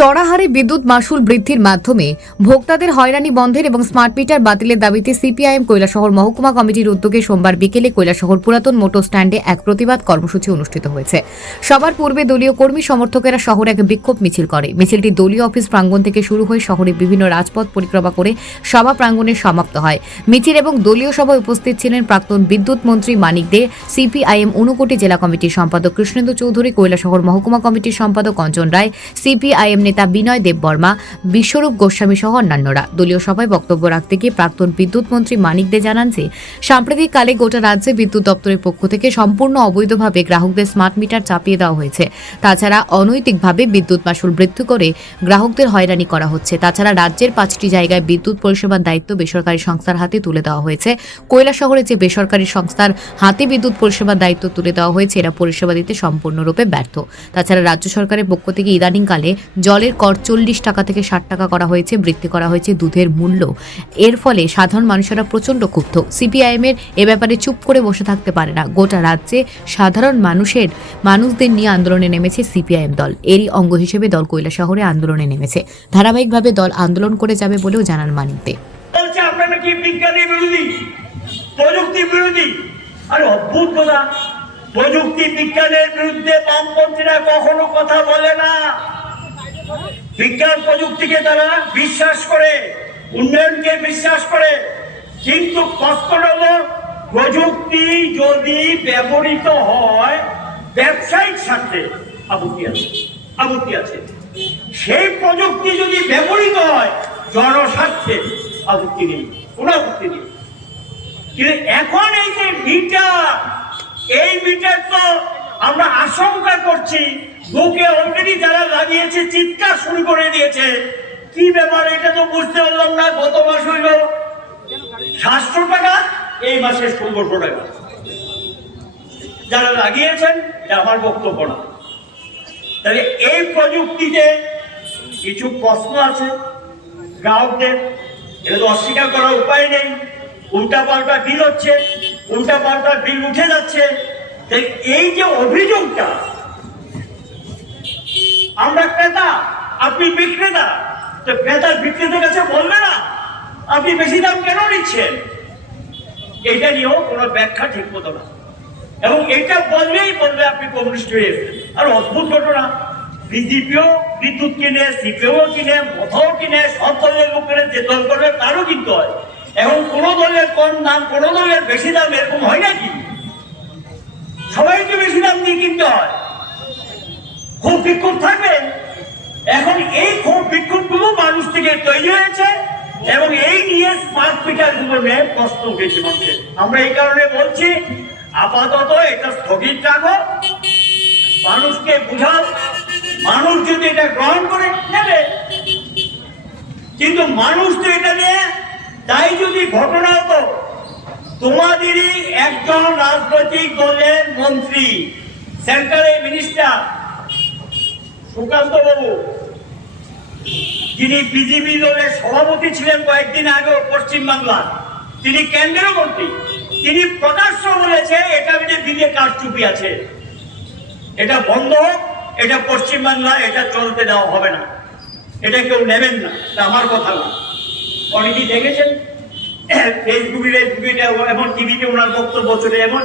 চড়া হারে বিদ্যুৎ মাশুল বৃদ্ধির মাধ্যমে ভোক্তাদের হয়রানি বন্ধের এবং স্মার্ট মিটার বাতিলের দাবিতে সিপিআইএম কৈলাসহর মহকুমা কমিটির উদ্যোগে সোমবার বিকেলে কৈলাসহর পুরাতন মোটর স্ট্যান্ডে এক প্রতিবাদ কর্মসূচি অনুষ্ঠিত হয়েছে। সবার পূর্বে দলীয় কর্মী সমর্থকেরা শহরে এক বিক্ষোভ মিছিল করে। মিছিলটি দলীয় অফিস প্রাঙ্গণ থেকে শুরু হয়ে শহরের বিভিন্ন রাজপথ পরিক্রমা করে সভা প্রাঙ্গণে সমাপ্ত হয়। মিছিল এবং দলীয় সভায় উপস্থিত ছিলেন প্রাক্তন বিদ্যুৎ মন্ত্রী মানিক দে, সিপিআইএম ঊনকোটি জেলা কমিটির সম্পাদক কৃষ্ণেন্দু চৌধুরী, কৈলাসহর মহকুমা কমিটির সম্পাদক অঞ্জন রায়, সিপিআইএম নেতা বিনয় দেববর্মা, বিশ্বরূপ গোস্বামী সহ অন্যান্যরা। দলীয় সভায় বক্তব্য রাখতে গিয়ে প্রাক্তন বিদ্যুৎ মন্ত্রী মানিক দে জানান যে সাম্প্রতিককালে গোটা রাজ্যে বিদ্যুৎ দপ্তরের পক্ষ থেকে সম্পূর্ণ অবৈধভাবে গ্রাহকদের স্মার্ট মিটার চাপিয়ে দেওয়া হয়েছে। তাছাড়া অনৈতিকভাবে বিদ্যুৎ মাশুল বৃদ্ধি করে গ্রাহকদের হয়রানি করা হচ্ছে। তাছাড়া রাজ্যের 5টি জায়গায় বিদ্যুৎ পরিষেবার দায়িত্ব বেসরকারি সংস্থার হাতে তুলে দেওয়া হয়েছে। কৈলাসহরে যে বেসরকারি সংস্থার হাতে বিদ্যুৎ পরিষেবার দায়িত্ব তুলে দেওয়া হয়েছে, এরা পরিষেবা দিতে সম্পূর্ণরূপে ব্যর্থ। তাছাড়া রাজ্য সরকারের পক্ষ থেকে ইদানিংকালে জলের কর 40 টাকা থেকে 60 টাকা করা হয়েছে, বৃদ্ধি করা হয়েছে দুধের মূল্য। এর ফলে সাধারণ মানুষেরা প্রচণ্ড ক্ষুব্ধ। সিপিআইএম এর এ ব্যাপারে চুপ করে বসে থাকতে পারে না। গোটা রাজ্যে সাধারণ মানুষদের নিয়ে আন্দোলনে নেমেছে সিপিআইএম দল। এরই অঙ্গ হিসেবে দল কৈলাসহরে আন্দোলনে নেমেছে। ধারাবাহিকভাবে দল আন্দোলন করে যাবে বলেও জানান মানিক দে। আপনারা কি বিজ্ঞানী বিরোধী, প্রযুক্তি বিরোধী? আরে অদ্ভুত কথা, প্রযুক্তি বিজ্ঞানের বিরুদ্ধে বামপন্থীরা কখনো কথা বলে না। বিজ্ঞান প্রযুক্তিকে তারা বিশ্বাস করে, উন্নয়নকে বিশ্বাস করে, কিন্তু কষ্ট হল প্রযুক্তি যদি ব্যবহৃত হয় ব্যবসায়িক স্বার্থে আপত্তি আছে। সেই প্রযুক্তি যদি ব্যবহৃত হয় জনস্বার্থে আপত্তি নেই, কোনো আপত্তি নেই। কিন্তু এখন এই যে মিটার তো আমরা আশঙ্কা করছি বুকে অলরেডি যারা লাগিয়েছে চিৎকার শুরু করে দিয়েছে। কি ব্যাপার এটা তো বুঝতে পারলাম না। গত মাস হইল 700 টাকা, এই মাসে 1600 টাকা। যারা লাগিয়েছেন এটা আমার বক্তব্য না। তাহলে এই প্রযুক্তিতে কিছু প্রশ্ন আছে গ্রাহকদের, এটা তো অস্বীকার করার উপায় নেই। উল্টা পাল্টা বিল হচ্ছে, উল্টা পাল্টা বিল উঠে যাচ্ছে। এই যে অভিযোগটা, আমরা ক্রেতা, আপনি বিক্রেতা, তো ক্রেতার বিক্রেতার কাছে বলবে না আপনি বেশি দাম কেন নিচ্ছেন? এটা নিয়েও কোনো ব্যাখ্যা ঠিক মতো না, এবং এটা বললেই বলবে আপনি কমিউনিস্ট হয়ে এসেছেন। আর অদ্ভুত ঘটনা, বিজেপিও বিদ্যুৎ কিনে, সিপিও কিনে, মথাও কিনে, সব দলের লোক কিনে, যে দল করবে তারও কিনতে হয়। এখন কোন দলের কম দাম, কোন দলের বেশি দাম, এরকম হয় নাকি? সবাইকে বেশি দাম দিয়ে কিনতে হয়। খুব বিক্ষোভ থাকবে। এখন এই খুব বিক্ষোভগুলো মানুষ থেকে তৈরি হয়েছে, এবং এই নিয়ে স্মার্ট মিটার গুলো নিয়ে প্রশ্ন উঠেছে মানুষের। আমরা এই কারণে বলছি আপাতত এটা স্থগিত রাখো, মানুষকে বুঝাও। মানুষ যদি এটা গ্রহণ করে নেবে, কিন্তু মানুষ তো এটা নিয়ে তাই যদি ঘটনা হতো, তোমাদেরই একজন রাজনৈতিক দলের মন্ত্রী, সেন্ট্রালের মিনিস্টার সুকান্ত বাবু, যিনি বিজেপি দলের সভাপতি ছিলেন কয়েকদিন আগে পশ্চিমবাংলা, তিনি কেন্দ্রীয় মন্ত্রী, তিনি প্রকাশ্য বলেছে এটা বিলে কারচুপি আছে, এটা বন্ধ হোক, এটা পশ্চিমবাংলা এটা চলতে দেওয়া হবে না, এটা কেউ নেবেন না। এটা আমার কথা না। অনেকেই দেখেছেন ফেসবুকে, এমন টিভিতে ওনার বক্তব্য চলে, এমন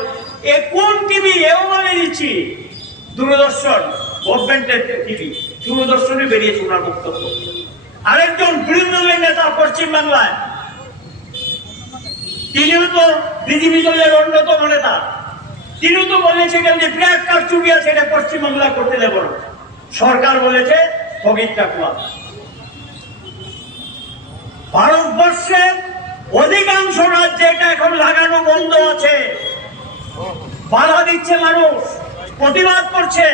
কোন টিভি এও বলে দিচ্ছি, দূরদর্শন, গভর্নমেন্টের টিভি, দূরদর্শনে বেরিয়েছে ওনার বক্তব্য। আরেকজন বিরোধী দলের নেতা পশ্চিমবাংলায়, তিনিও তো বিজেপি দলের অন্যতম নেতা, তিনিও তো বলেছে যে বিরাট কারচুপি আছে, এটা পশ্চিমবাংলা করতে দেব না। সরকার বলেছে স্থগিত রাখলাম। ভারতবর্ষের অধিকাংশ রাজ্যে এটা এখন লাগানো বন্ধ আছে, বাধা দিচ্ছে মানুষ, প্রতিবাদ করছে,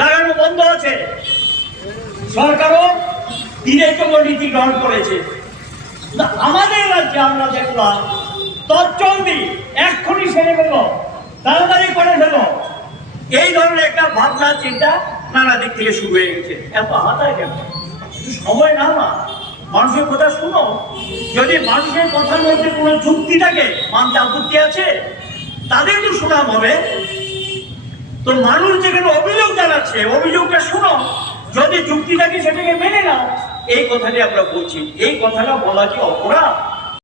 লাগানো বন্ধ আছে। সরকারও দিনেতম নীতি গ্রহণ করেছে। আমাদের রাজ্যে আমরা দেখলাম তৎজলদি এক্ষুনি সেরে গেল, তাড়াতাড়ি করে ফেল, এই ধরনের একটা ভাবনা চিন্তা নানা দিক থেকে শুরু হয়ে গেছে। এত হাতায় কেন? সময় না, মানুষের কথা শুনো। যদি মানুষের কথার মধ্যে কোনো যুক্তি থাকে, মানতে আপত্তি আছে, তাদের তো শোনা হবে। তো মানুষ যেখানে অভিযোগ জানাচ্ছে, অভিযোগটা শুনো। যদি যুক্তি থাকে সেটাকে মেনে নাও, এই কথাটি আমরা বলছি। এই কথাটা বলা কি অপরাধ?